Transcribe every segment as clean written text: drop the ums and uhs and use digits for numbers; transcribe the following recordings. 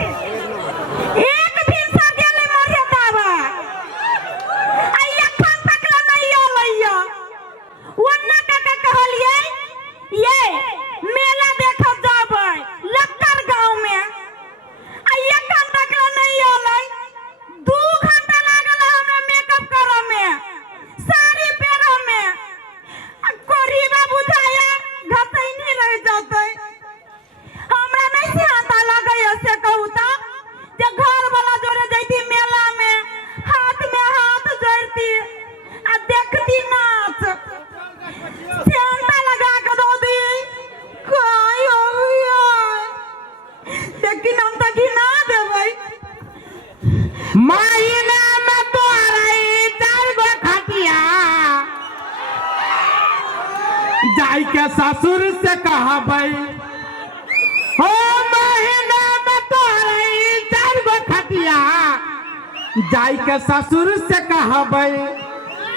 एक भी गेले मरे दावा आई अखन तक नहीं आलैया वन्ना का कहलिए ये मेला देखब जाबै लक्कर गांव में आई अखन तक नहीं आलै 2 घंटा लागल हमरा मेकअप करऽ में साड़ी पहनऽ में कोरीबा बुझाया घसैनी रह जातै हमरा नहीं से आता लागैया से कहू त जे घर वाला जोरे जैती मेला में हाथ जोड़ती आ देखती नाच सेंटा लगा के दो दी काय होइया लेकिन हम त घिना देबै महीना में तोरा 4 गो खटिया जाई के ससुर से कहबै हो महीना में तोरा 4 गो खटिया जाई के ससुर से कहबै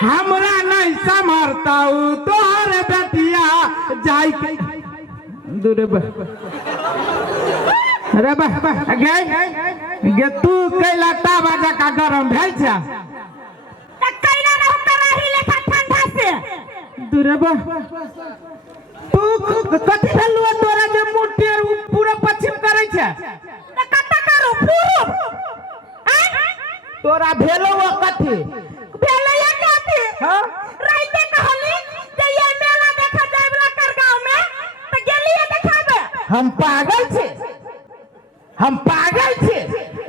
हमरा नहीं समरताऊ तोहर बेटिया जाई के दूरे अरे गे तू कैला तावा जका गरम भेल छ त कैला रहू कराही लेखा ठंडा से दूरे तू कथि भेलुआ तोरा जे मुट्ठी पूरा पश्चिम करे छ त कत करू पूरब तोरा भेलुआ कथि भेलैया कथि हां राइते कहली जे ये मेला देखा जाय वाला कर गांव में त गेलिए देखाबे हम पागल छे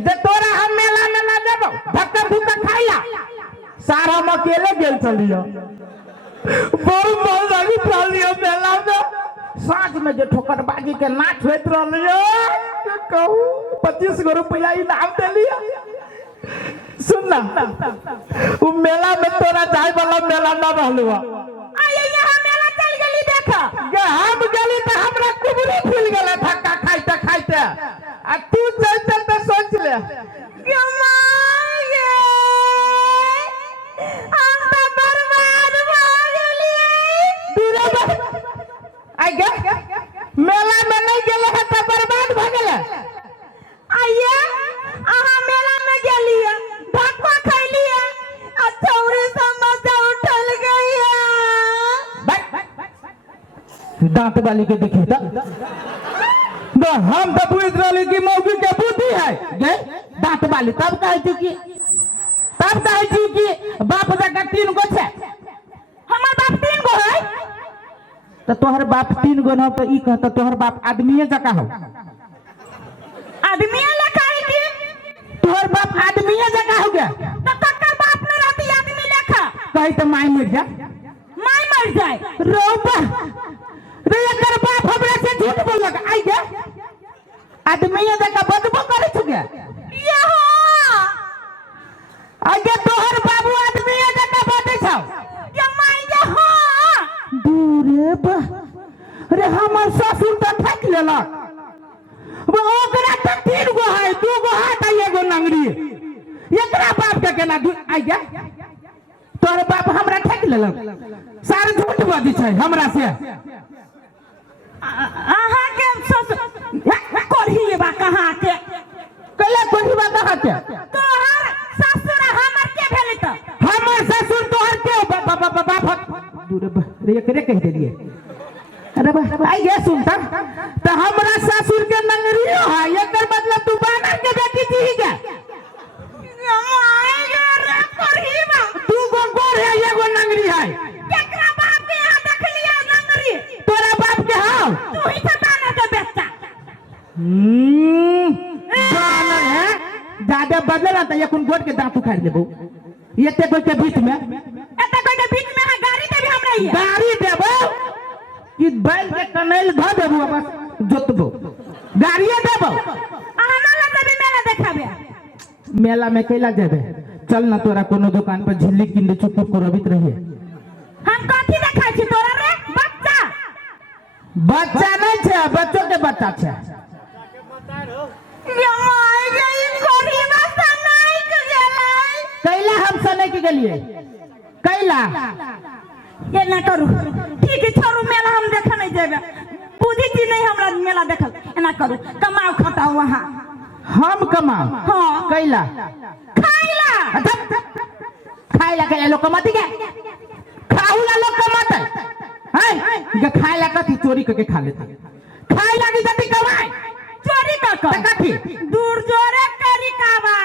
जे तोरा हम मेला में ना देबो धक्का धुक्का खाइला सारा हम अकेले गेल चलियो बहुत मौज चलियो मेला में साँझ में जे ठोकरबाजी के नाच होइत रहलियो कहू 25 गो रुपया इनाम देलियो सुन ना उ मेला में तोरा जाय वाला मेला ना रहलु आये यहाँ मेला चल गेली देखा गे हम गेली त हमरा कुबरी फूल गेला धक्का खाइते आ तू चलते तो सोच ले गे माये हम त बर्बाद भ गेलिए दूरे आई गे मेला में नहीं गेले है त बर्बाद भ गेले आइए अहाँ मेला में गेलिए धक्का खैलिए आ चौरी समझ उठल गई दांत वाली के देखी तो हम तो बुझ रही कि मौगी के बुद्धि है गे दांत वाली तब कहे कि बाप जगह 3 गो छे हमर बाप 3 गो है तो तोहर बाप 3 गो न तो ई कहता तोहर बाप आदमीए जगह हो आदमीए लेखा है कि तोहर बाप आदमीए जगह हो गया तो तकर बाप न रहती आदमी लेखा कही तो माई मर जा माई मर जाए रोबा रे एकर बाप हमरा से झूठ बोलक आई गे आदमीए जगह बदबो करे छुगे यहाँ आगे तोहर बाबू आदमीए जगह बदे छौ ये माई यहाँ दूरे बा रे हमर ससुर तो ठक लेलक वो ओकरा तो 3 गो है 2 गो हाथ आ 1 गो नंगरी एकरा बाप के केना आई गे तोहर बाप हमरा ठक लेलक सारे झूठ बाजी छै हमरा से अहाँ के ससुर कोढ़ी बा कहाँ के कले कोढ़ी बा कहाँ के तोहर ससुर हमर के भेल त हमर ससुर तोहर के बाप दूरे रे एकरे कह देलिए अरे बा आई गे सुनता तो हमरा ससुर के नंगरियो है एकर मतलब तू बानर के बेटी छी गे माई गे रे कोढ़ी बा 2 गो गोर है 1 गो नंगरी है केकरा बाप के यहाँ देख लिया नंगरी तोरा बाप के हां तू ही तो दाना के बेटा बानर है ज्यादा बदले ना त एकन गोट के दांत उखाड़ देबो एते कोई के बीच में है गाड़ी दे भी हमरा ही गाड़ी देबो कि बैल के कनैल ध देबो बस जोतबो गाड़िए देबो अहाँ ना लगे भी मेला देखाबे मेला में कैला जेबे चल ना तोरा कोनो दुकान पर झिल्ली किन चुप करबित रहिए हम कथि देखाइ छी तोरा रे बच्चा नहीं छे बच्चों के बच्चा छे कैला हम सने के गेलिए कैला ये ना करू ठीक है छोड़ू मेला हम देखे नहीं जेबे बुद्धि जी नहीं हमरा मेला देखल एना करू कमाओ खटाओ वहां हम कमा हाँ। कैला खाइला खाइला के लोग कमाती क्या खाऊला लोग कमाते हैं ये खाइला कथी चोरी करके खा लेते खाइला की जति कमाए चोरी का कथी दूर जोरे करी काबा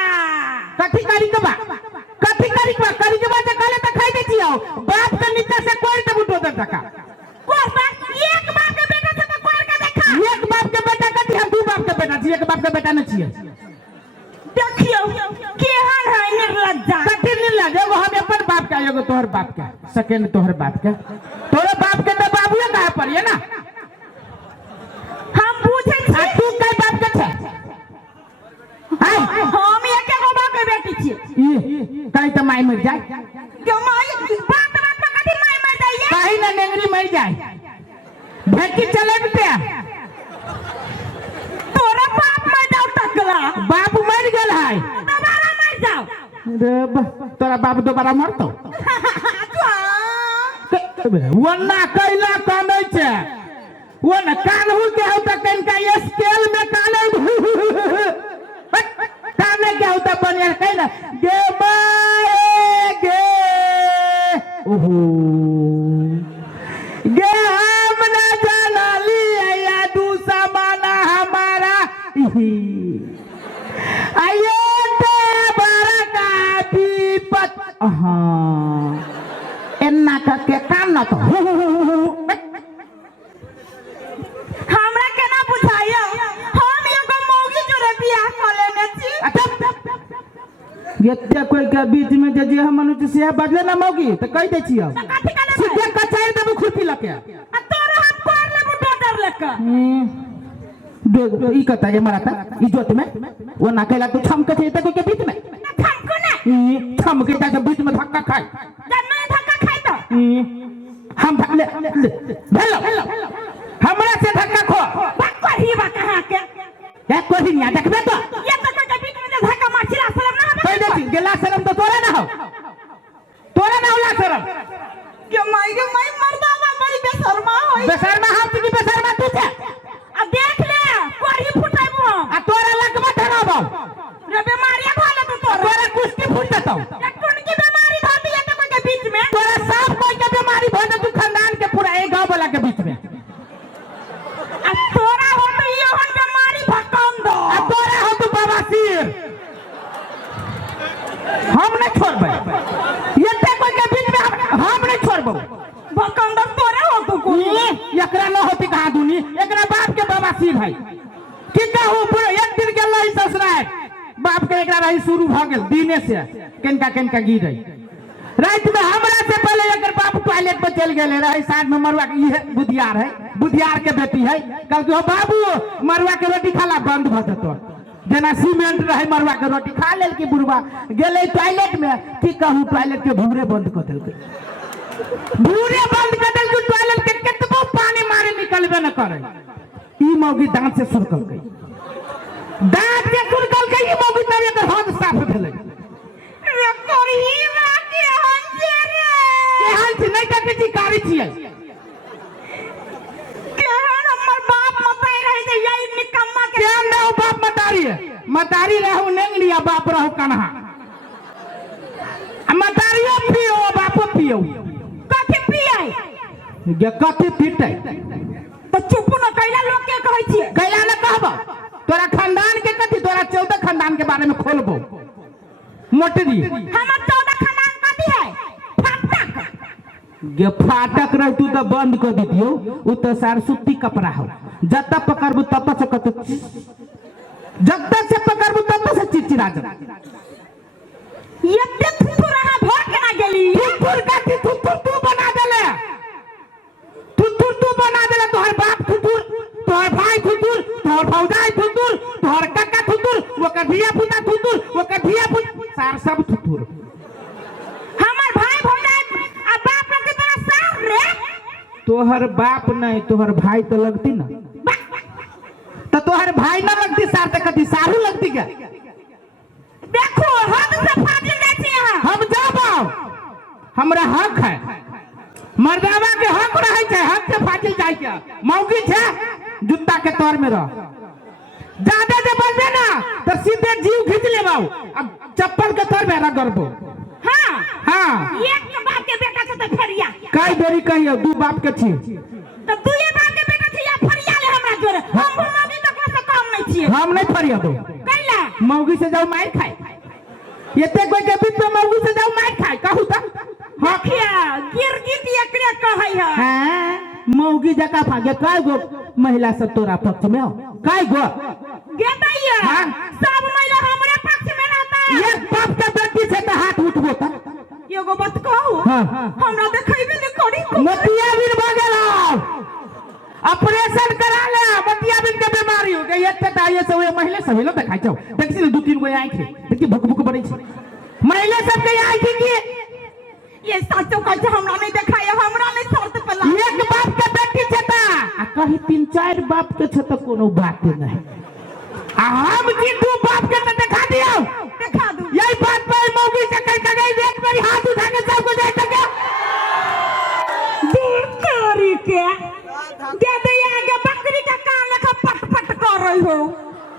कथी करी के बा करी के बाद काले त खाई देती हो बाप के नीचे से कोई तब उठो दे टका एक बाप के बेटा से तो कोर के देखा एक बाप के बेटा कथी हम दू बाप के बेटा छी एक बाप के बेटा न छिए देखियो केहन है निर्लज्जा कथी निर्लज्जा एगो हम अपन बाप के एगो तोहर बाप के सेकंड तोहर बाप के तोरे बाप के तो बाबूए कहा पड़िए ना हम पूछे छी तू कई बाप के छे हम एक एगो बाप के बेटी छी ई कई त माई मर जाए क्यों माई बाप में कथी माई मर जाइए कहीं ना नेंगरी मर जाए भेकी चले पे तोरा बाप मर जाओ टकला बाप मर गेल है दोबारा मर जाओ रे तोरा बाप दोबारा मरतो वन्ना कैला कानै छे वन्ना कानहु के होता कनका स्केल में काने के होता बनिया कहना गे माए गे ओहो गे हम न जानली या दू समाना हमारा आये ते बरका विपत हां एन्ना के कान न तो हमरा केना बुझाइयो हम एगो मौगी जोरे बियाह कर लेने छी एते कोई के बीच में जे हम मनुष्य से बदले ना मौगी त कह दे छियो कथी करे सीधे कचैर देबो खुरपी लके तोरा हम कर लेबो डर लेके दो ई कता ये मारता इज्जत में वो ना कहला तू छम के ते कोई के बीच में थमको ना छम के जा बीच में धक्का खाए जन्म धक्का खाई तो हम ले भेलो हमरा से धक्का खो बक्कर ही बा कहां के या कोई नहीं देखबे तो ये तो के बीच में धक्का मार छिला शर्म ना कह दे गेला शर्म तो तोरा ना हो होला शर्म के माई मर्दाना बड़ी बेशर्मा होई बेशर्मा हम की बेशर्मा तू छे आ देख ले कोरी फुटाइबो आ तोरा लगमा धराबो रे बीमारी भाले तो तोरा कुश्ती फूट देतौ एक कौन की बीमारी धाती है तो के बीच में तोरा सब कोई के बीमारी भ तू खानदान के पूरा एक गांव वाला के बीच में आ तोरा हो तो योहन बीमारी भकम दो आ तोरा हो तू बवासीर हम नहीं छोड़बे एते कोई के बीच में हम नहीं छोड़बो भकम दो तोरे हो तो कोई एकरा न होती कहां दुनी एकरा बाप के बवासीर है की कहू पूरा एक दिन गेल रही ससुराल बाप के एकरा रही शुरू भ गेल दिने से केनका गिर रही रात में हमरा से पहले एकर बाप टॉयलेट पर चल गेले रहे साथ में मरुआ के ये बुधियार के बेटी है कल के बाबू मरुआ के रोटी खाला बंद भ जतो जना सीमेंट रहे मरुआ के रोटी खा लेल की बुढ़वा गेले टॉयलेट में की कहू टॉयलेट के भूरे बंद कर देलके टॉयलेट के केतबो पानी मारे निकलबे न करे ई मौगी दांत से सुरकल गई ई मौगी तब एकर हाथ साफ भेलै रे कोरी के हम जे रे केहन छी नहीं देखे छी कारी छियै केहन हमर बाप मताई रहे जे यही निकम्मा के केहन न बाप मतारी रहू नेंगलिया बाप रहू कन्हा मतारियो पियो बापो पियो कथि पिए गे कथि पीटे तो चुप न कैला लोग के कहै छियै कैला न कहबो तोरा खानदान के कथि तोरा 14 खानदान के बारे में खोलबो मोटरी हमर 14 खानदान कथि है फाटक गे फाटक रह तू तो बंद कर दियो उ तो सार सुत्ती कपड़ा हो जत्ता पकड़बू तब से कत जत्ता से पकड़बू तब से चिचिरा जा एते थुथुर रहा भोट केना गेली थुथुर कथि थुथुर तू बना देले तोहर बाप थुथुर तोहर भाई थुथुर तोहर भौजाई थुथुर तोहर काका थुथुर ओकर धिया पुता थुथुर ओकर धिया पुता सार सब थुथुर हमर भाई भौजाई आ बाप के तोरा सार रे तोहर बाप नहीं तोहर भाई तो लगती ना तो तोहर भाई ना लगती सार तो कथी सारू लगती क्या देखो हद से फाजिल जाय छी यहां हम जाबो हमरा हक है मर्दावा के हक रहे छे हक से फाजिल जाय के मौगी छे जूता के तौर में रह ज्यादा जे बोलबे ना तो सीधे जीव खींच लेबो। अब चप्पल के तर बेरा करबो। हां हां एक बाप के बेटा से तो फरिया कई बेरी कहियो दू बाप के छी तो तू ये बाप के बेटा से या फरिया ले हमरा जोरे हम मौगी तक से कम नहीं छिए। हम नहीं फरियाबो कैला मौगी से जाओ मार खाए एते कोई के बीच में मौगी से जाओ मार खाए कहू त हखिया गिरगिट एकरे कहै है। हां मौगी जका भागे काय गो महिला सब तोरा पक्ष में हो काय गो गेदैया हां सब महिला हमरे पक्ष में रहता है। एक बाप के बेटी से तो हाथ उठबो त एगो बात कहू हां हमरा देखैबे नहीं करी मोतिया बिन भागेला ऑपरेशन करा ले मोतिया बिन के बीमारी हो गई एते त ये सब महिला सब लो देखाइ छौ देखि दू तीन गो आंख देखि भुक भुक बड़ै छै महिला सब के आंख की ये साचो कहै हमरा नहीं देखाय हमरा नहीं शर्त पे ला एक बाप के बेटी छै त आ कहीं तीन चार बाप के छै त कोनो बात नहीं आ हम जी दू बाप के त देखा दियो देखा दू यही बात पे मौगी से कह के गई एक बारी हाथ उठा के सब को जाए सके दूर करी के दे दे आगे बकरी का कान लखा पट पट कर रही हो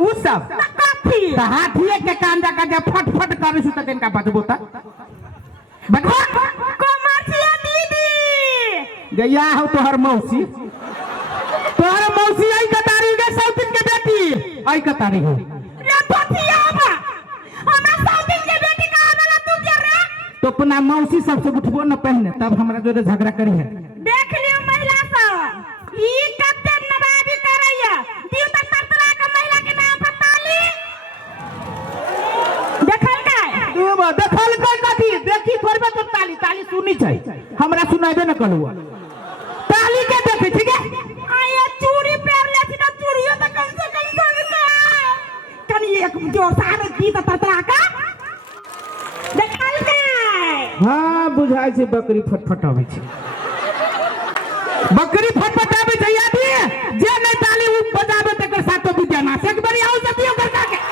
उ सब काफी त हाथिए के कान जका जे फट फट करे छु त कनका बजबो त बजबो कोमरसिया दीदी गैया हो तोहर मौसी आई कतारी के सौतिन के बेटी आई कतारी हो रे पतिया बा हमरा सौतिन के बेटी का आवेला तू के रे तो अपना मौसी सबसे उठबो न पहने तब हमरा जोरे झगड़ा करी है देख लियो महिला सब ई कते नवाबी करैया दिल त तरतरा के महिला के नाम पर ताली देखल काय तू देखल कोई कथी देखी थोड़बे तो ताली ताली सुनी छै हमरा सुनाबे न कलुआ ताली के देखी ठीक है आया चूड़ी पहन ले थी ना चूड़ियों तो कम से कम कनी एक जो सारे की तो तरतरा का देखल काय हां बुझाय छै बकरी फटफटाबै छै बकरी फटफटाबै छै यादी जे नहीं ताली उ बजाबे तकर सातो विद्या ना एक बारी आउ सतियो कर के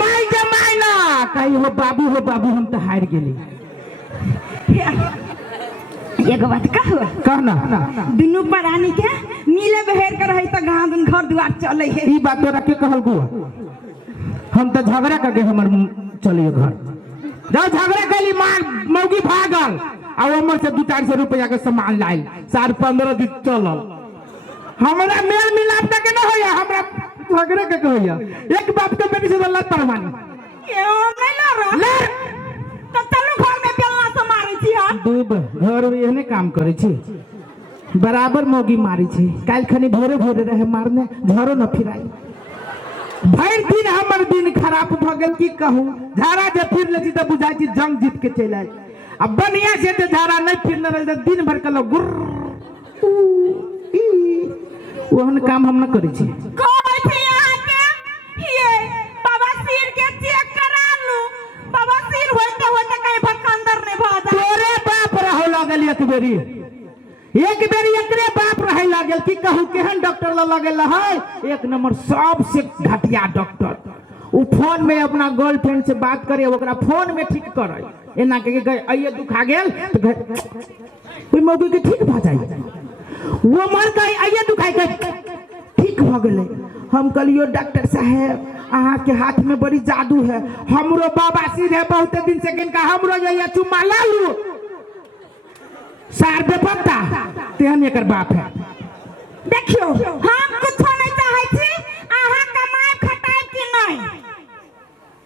माय जमाई ना कही हो बाबू हम तो हार गेली एगो बात कहू कहना दुनू प्राणी के मिले बहेर कर रही तो घर दुआर चले है ई बात तोरा के कहल गुआ हम तो झगड़ा करके हमर चलियो घर जाओ झगड़ा कैली मार मौगी भागल आ ओमर से 200-400 रुपया के सामान लाइल 15 दिन चलल हमरा मेल मिलाप तक के न होया हमरा झगड़ा के होया एक बाप के बेटी से लत परवानी ए ओ नहीं ला रो ले तो चलो घर में बेलना से मारै छी हम दूब घर में एहने काम करे छी बराबर मौगी मारी छी काल खनी भोरे रहे मारने झरो न फिराई भर दिन हमर दिन खराब भ गेल की कहूं झाड़ा जे फिर ले छी त बुझाई छी जंग जीत के चल आए अब बढ़िया से ते झाड़ा नहीं फिरने रहे दिन भर कलो गुर ओहन काम हम न करै छी कहै छी यहां के ये बाबा सिर के चेक करा लू बाबा सिर होते कहीं भक्कंदर ने भाजा तोरे बाप रहो लागल एक बेरी एकरे बाप रहे लागल की कहू केहन डॉक्टर ल लगल है एक नंबर सबसे घटिया डॉक्टर उ फोन में अपना गर्लफ्रेंड से बात करे ओकरा फोन में ठीक करे एना के आइए दुखा गेल तो ओई मौगी के ठीक भ जाई वो मर गई आइए दुखाई के ठीक भ गेले हम कहलियो डॉक्टर साहब अहाँ के हाथ में बड़ी जादू है हमरो बाबा सिर है बहुत दिन से किनका हमरो ये चुम्मा ला लू सार पे पत्ता तेहन एकर बाप है देखियो हम कुछ नहीं चाहै छी अहाँ कमाई खटाई कि नहीं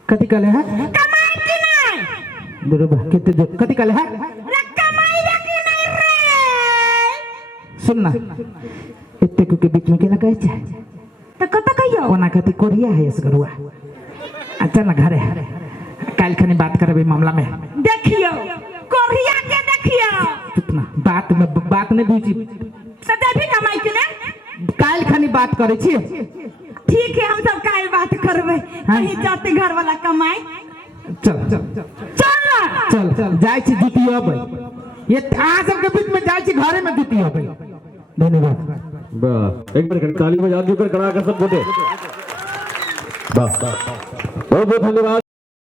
कथी कहले है कमाई कि नहीं दुरुबा केते कथी कहले है रे कमाई रे कि नहीं रे सुन ना एते के बीच में केला कहै छै तो कत कहियो ओना कथी कोरिया है असगरुआ अच्छा ना घरे काल खनी बात करबे मामला में देखियो कोरिया के देखियो कितना बात नहीं बुझी सदा भी कमाई के ने काल खनी बात करे छी ठीक है हम सब काल बात करबे कहीं जाते घर वाला कमाई चल जाय छी जुती अबै ये आ सब के बीच में जाय छी घरे में जुती अबै धन्यवाद वाह एक बार ताली बजा दो कर कड़ा कर सब बोले वाह बहुत बहुत धन्यवाद।